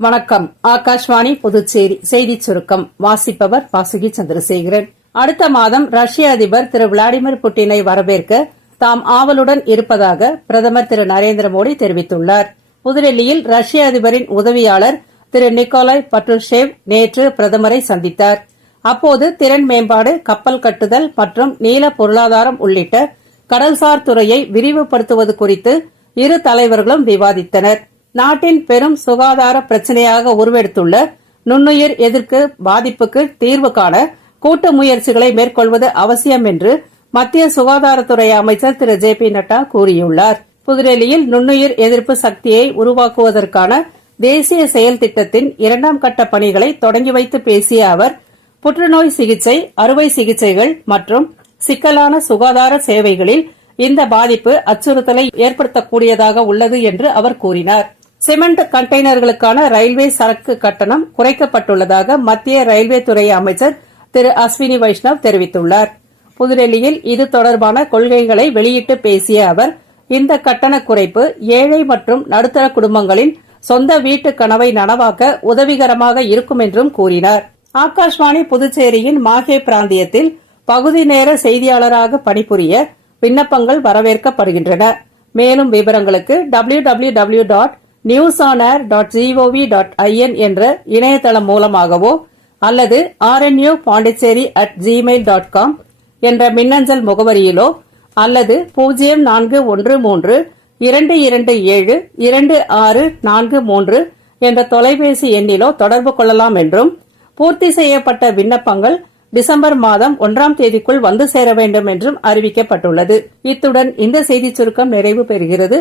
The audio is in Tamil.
வணக்கம். ஆகாஷ்வாணி புதுச்சேரி செய்திச் சுருக்கம் வாசிப்பவர் வாசுகி சந்திரசேகரன். அடுத்த மாதம் ரஷ்ய அதிபர் திரு விளாடிமிர் புட்டினை வரவேற்க தாம் ஆவலுடன் இருப்பதாக பிரதமர் திரு நரேந்திர மோடி தெரிவித்துள்ளார். புதுடெல்லியில் ரஷ்ய அதிபரின் உதவியாளர் திரு நிக்கோலாய் பட்ருஷேவ் நேற்று பிரதமரை சந்தித்தார். அப்போது திறன் மேம்பாடு, கப்பல் கட்டுதல் மற்றும் நீல பொருளாதாரம் உள்ளிட்ட கடல்சார் துறையை விரிவுபடுத்துவது குறித்து இரு தலைவர்களும் விவாதித்தனர். நாட்டின் பெரும் சுகாதார பிரச்சினையாக உருவெடுத்துள்ள நுண்ணுயிர் எதிர்ப்பு பாதிப்புக்கு தீர்வு காண கூட்டு முயற்சிகளை மேற்கொள்வது அவசியம் என்று மத்திய சுகாதாரத்துறை அமைச்சர் திரு ஜே பி நட்டா கூறியுள்ளார். புதுடெல்லியில் நுண்ணுயிர் எதிர்ப்பு சக்தியை உருவாக்குவதற்கான தேசிய செயல் திட்டத்தின் 2ஆம் கட்ட பணிகளை தொடங்கி வைத்து பேசிய அவர், புற்றுநோய் சிகிச்சை, அறுவை சிகிச்சைகள் மற்றும் சிக்கலான சுகாதார சேவைகளில் இந்த பாதிப்பு அச்சுறுத்தலை ஏற்படுத்தக்கூடியதாக உள்ளது என்று அவர் கூறினார். சிமெண்ட் கண்டெய்னர்களுக்கான ரயில்வே சரக்கு கட்டணம் குறைக்கப்பட்டுள்ளதாக மத்திய ரயில்வே துறை அமைச்சர் திரு அஸ்வினி வைஷ்ணவ் தெரிவித்துள்ளார். புதுடெல்லியில் இது தொடர்பான கொள்கைகளை வெளியிட்டு பேசிய அவர், இந்த கட்டண குறைப்பு ஏழை மற்றும் நடுத்தர குடும்பங்களின் சொந்த வீட்டு கனவை நனவாக்க உதவிகரமாக இருக்கும் என்றும் கூறினார். ஆகாஷ்வாணி புதுச்சேரியின் மாஹே பிராந்தியத்தில் பகுதி நேர செய்தியாளராக பணிபுரிய விண்ணப்பங்கள் வரவேற்கப்படுகின்றன. மேலும் விவரங்களுக்கு www.newsonair.gov.in என்ற இணையதளம் மூலமாகவோ அல்லது rnupondicherry@gmail.com என்ற மின்னஞ்சல் முகவரியிலோ அல்லது 0413-227-2643 என்ற தொலைபேசி எண்ணிலோ தொடர்பு கொள்ளலாம் என்றும், பூர்த்தி செய்யப்பட்ட விண்ணப்பங்கள் டிசம்பர் மாதம் 1ஆம் தேதிக்குள் வந்து சேர வேண்டும் என்றும் அறிவிக்கப்பட்டுள்ளது. இத்துடன் இந்த செய்திச் சுருக்கம் நிறைவு பெறுகிறது.